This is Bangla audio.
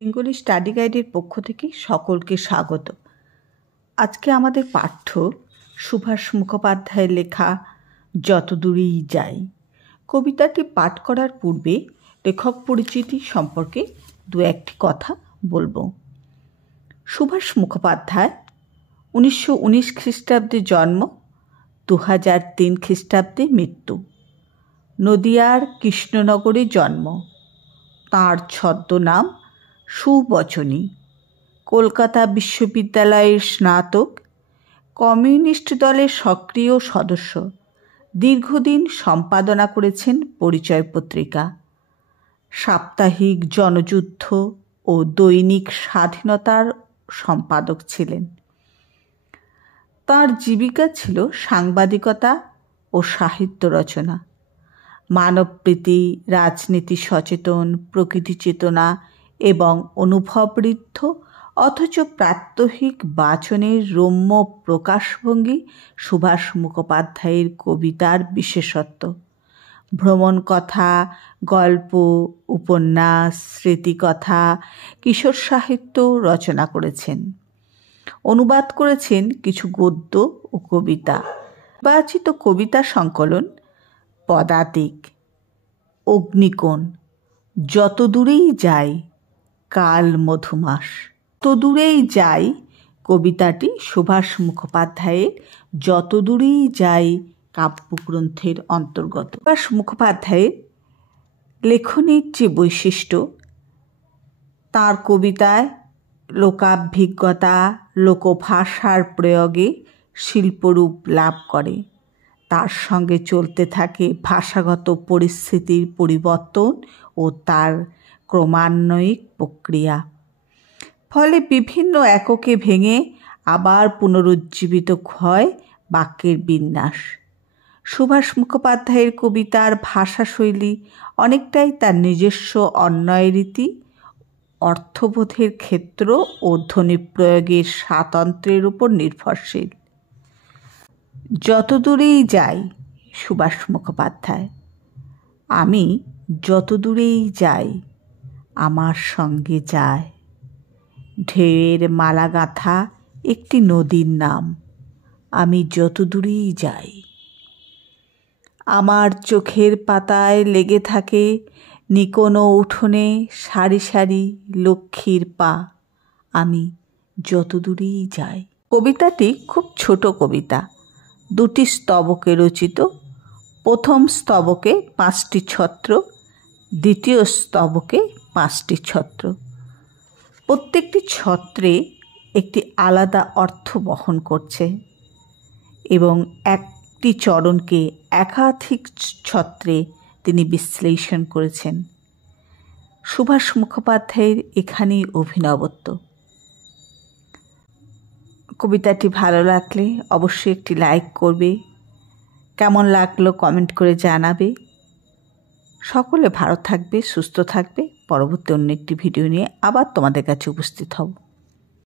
বেঙ্গলি স্টাডি গাইডের পক্ষ থেকে সকলকে স্বাগত। আজকে আমাদের পাঠ্য সুভাষ মুখোপাধ্যায়ের লেখা যতদূরেই যাই। কবিতাটি পাঠ করার পূর্বে লেখক পরিচিতি সম্পর্কে দু একটি কথা বলবো। সুভাষ মুখোপাধ্যায় 1919 খ্রিস্টাব্দে জন্ম, 2003 খ্রিস্টাব্দে মৃত্যু। নদিয়ার কৃষ্ণনগরে জন্ম। তাঁর ছদ্মনাম সুবচনী। কলকাতা বিশ্ববিদ্যালয়ের স্নাতক, কমিউনিস্ট দলের সক্রিয় সদস্য। দীর্ঘদিন সম্পাদনা করেছেন পরিচয় পত্রিকা। সাপ্তাহিক জনযুদ্ধ ও দৈনিক স্বাধীনতার সম্পাদক ছিলেন। তাঁর জীবিকা ছিল সাংবাদিকতা ও সাহিত্য রচনা। মানবপ্রীতি, রাজনীতি সচেতন, প্রকৃতি চেতনা এবং অনুভবঋদ্ধ অথচ প্রাত্যহিক বাচনের রম্য প্রকাশভঙ্গি সুভাষ মুখোপাধ্যায়ের কবিতার বিশেষত্ব। ভ্রমণ কথা, গল্প, উপন্যাস, স্মৃতিকথা, কিশোর সাহিত্য রচনা করেছেন। অনুবাদ করেছেন কিছু গদ্য ও কবিতা। নির্বাচিত কবিতা সংকলন পদাতিক, অগ্নিকোণ, যতদূরেই যাই, কাল মধুমাস। তদূরেই যাই কবিতাটি সুভাষ মুখোপাধ্যায়ের যতদূরেই যাই কাব্যগ্রন্থের অন্তর্গত। সুভাষ মুখোপাধ্যায়ের লেখনীর যে বৈশিষ্ট্য, তাঁর কবিতায় লোকাভিজ্ঞতা লোকভাষার প্রয়োগে শিল্পরূপ লাভ করে। তার সঙ্গে চলতে থাকে ভাষাগত পরিস্থিতির পরিবর্তন ও তার ক্রমান্বয়িক প্রক্রিয়া। ফলে বিভিন্ন এককে ভেঙে আবার পুনরুজ্জীবিত হয় বাক্যের বিন্যাস। সুভাষ মুখোপাধ্যায়ের কবিতার ভাষাশৈলী অনেকটাই তার নিজস্ব অন্বয়রীতি, অর্থবোধের ক্ষেত্র ও ধ্বনিপ্রয়োগের স্বাতন্ত্র্যের উপর নির্ভরশীল। যতদূরেই যাই সুভাষ মুখোপাধ্যায়। আমি যতদূরেই যাই, আমার সঙ্গে যায় ঢেউয়ের মালা গাঁথা একটি নদীর নাম। আমি যতদূরেই যাই। আমার চোখের পাতায় লেগে থাকে নিকোনো উঠোনে সারি সারি লক্ষ্মীর পা। আমি যতদূরেই যাই। কবিতাটি খুব ছোট কবিতা, 2টি স্তবকে রচিত। প্রথম স্তবকে 5টি ছত্র, দ্বিতীয় স্তবকে 5টি ছত্র। প্রত্যেকটি ছত্রে একটি আলাদা অর্থ বহন করছে এবং একটি চরণকে একাধিক ছত্রে তিনি বিশ্লেষণ করেছেন। সুভাষ মুখোপাধ্যায়ের এখানেই অভিনবত্ব। কবিতাটি ভালো লাগলে অবশ্যই একটি লাইক করবে। কেমন লাগলো কমেন্ট করে জানাবে। সকলে ভালো থাকবে, সুস্থ থাকবে। পরবর্তী অন্য একটি ভিডিও নিয়ে আবার তোমাদের কাছে উপস্থিত হব।